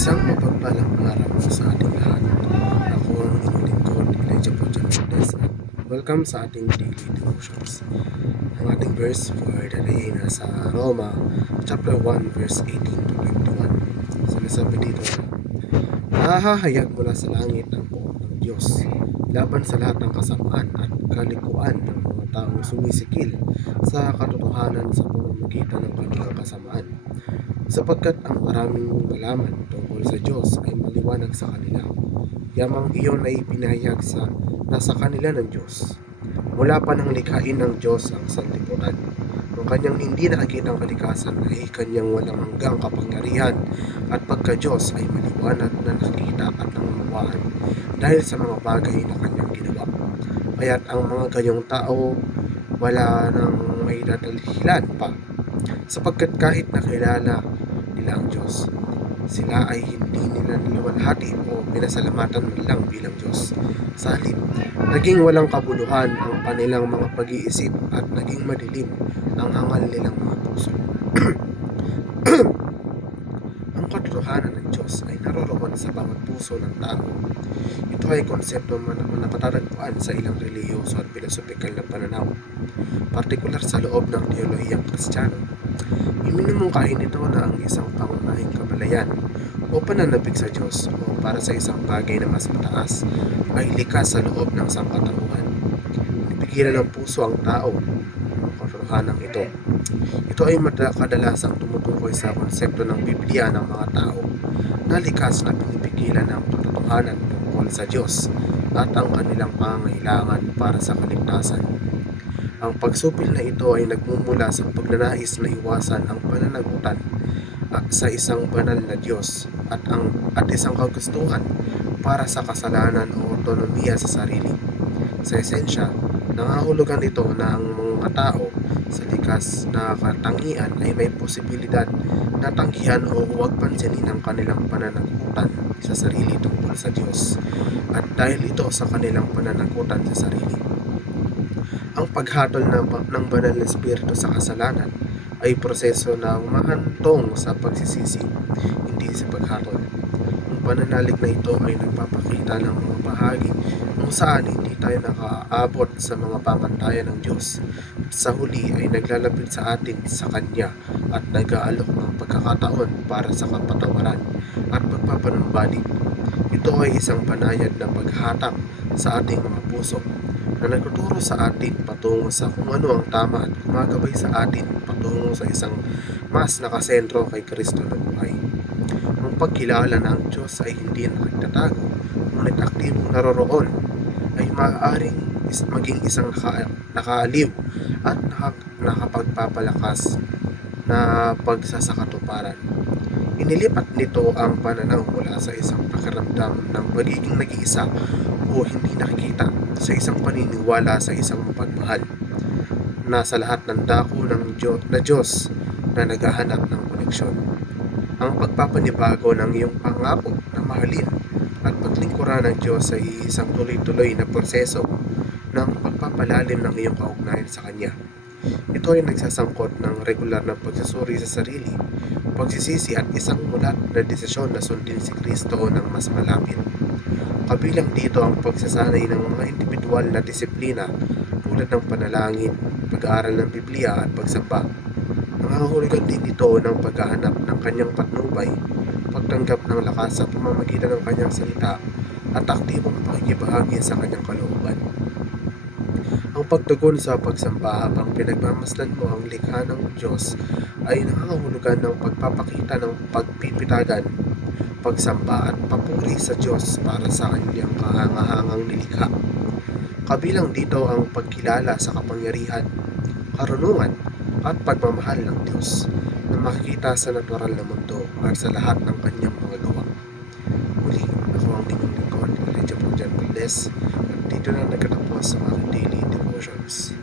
Isang mapagpalang araw sa ating lahat. Ako ang inyong lingkod, Elijah Pochamontes, at welcome sa ating daily devotions. Ang ating verse for the day nasa Roma chapter 1 verse 18 to 21. Sinasabi dito, nahahayag mula sa langit ang poong ng Diyos laban sa lahat ng kasamaan at kalikuan ng mga taong sumisikil sa katotohanan sa pamamagitan ng kanilang kasamaan, sapagkat ang maraming nalaman tungkol sa Diyos ay maliwanag sa kanila. Yamang iyon ay pinahayag sa nasa kanila ng Diyos. Mula pa nang likhain ng Diyos ang sanlibutan, ang kanyang hindi nakikitang kalikasan ay kanyang walang hanggang kapangyarihan at pagka-Diyos ay maliwanag na nakikita at namamawaan dahil sa mga bagay na kanyang ginawa. Kaya't ang mga ganyong tao wala nang may dadalhilan pa, sapagkat kahit nakilala nila ang Diyos, sila ay hindi nila niluwalhati o pinasalamatan man lang bilang Diyos. Sa halip, naging walang kabuluhan ang kanilang mga pag-iisip at naging madilim ang hangal nilang mga puso. Ang katotohanan ng Diyos ay naroroon sa bawat puso ng tao. Ito ay konsepto na napatatagpuan sa ilang relihiyoso at pilosopikal na pananaw, partikular sa loob ng teolohiyang Kristiyano. Iminumungkahi nito na ang isang pangunahing kamalayan o pananabik sa Diyos o para sa isang bagay na mas mataas ay likas sa loob ng sangkatauhan. Pigilan ng puso ang tao ang katotohanan ito. Ito ay kadalasang tumutukoy sa konsepto ng Biblia ng mga tao na likas na pinipigilan ang katotohanan tungkol sa Diyos at ang kanilang pangangailangan para sa kaligtasan. Ang pagsupil na ito ay nagmumula sa pagnanais na iwasan ang pananagutan sa isang banal na Diyos at isang kagustuhan para sa kasalanan o otonomiya sa sarili. Sa esensya, nangahulugan ito na ang mga tao sa likas na katangian ay may posibilidad na tanggihan o huwag pansinin ang kanilang pananagutan sa sarili tungkol sa Diyos at dahil ito sa kanilang pananagutan sa sarili. Ang paghatol ng banal na espiritu sa kasalanan ay proseso na umahantong sa pagsisisi, hindi sa paghatol. Ang pananalig na ito ay nagpapakita ng mga bahagi kung saan hindi tayo nakaabot sa mga pamantayan ng Diyos at sa huli ay naglalapit sa atin sa Kanya at nag-aalok ng pagkakataon para sa kapatawaran at pagpapanumbalik. Ito ay isang banayad na paghatak sa ating mga puso na nagtuturo sa atin patungo sa kung ano ang tama at gumagabay sa atin patungo sa isang mas nakasentro kay Kristo na buhay. Ang pagkilala na ang Diyos ay hindi nagtatago, ngunit aktibong naroroon, ay maaaring maging isang nakaaliw at nakapagpapalakas na pagsasakatuparan. Inilipat nito ang pananaw mula sa isang pakiramdam ng pagiging nag-iisa o hindi nakikita sa isang paniniwala sa isang mapagmahal na sa lahat ng dako ng Diyos na naghahanap ng koneksyon. Ang pagpapanibago ng iyong pangako na mahalin at paglingkuran ng Diyos ay isang tuloy-tuloy na proseso ng pagpapalalim ng iyong kaugnayan sa Kanya. Ito ay nagsasangkot ng regular na pagsusuri sa sarili, pagsisisi at isang mulat na desisyon na sundin si Kristo ng mas malapit. Kabilang dito ang pagsasanay ng mga individual na disiplina tulad ng panalangin, pag-aaral ng Biblia at pagsamba. Nangangahulugan din ito ng paghahanap ng kanyang patnubay, pagtanggap ng lakas sa pamamagitan ng kanyang salita at aktibong pakikibahagi sa kanyang kalooban. Ang pagtugon sa pagsamba habang pinagmamasdan mo ang likha ng Diyos ay nangangahulugan ng pagpapakita ng pagpipitagan, pagsamba at papuri sa Diyos para sa kanyang kahangahangang nilikha. Kabilang dito ang pagkilala sa kapangyarihan, karunungan at pagmamahal ng Diyos na makikita sa natural na mundo at sa lahat ng kanyang mga gawa. Muli, ako ang inyong lingkod, Elijah Pochamontes, at dito na nagtatapos ang aking daily devotions.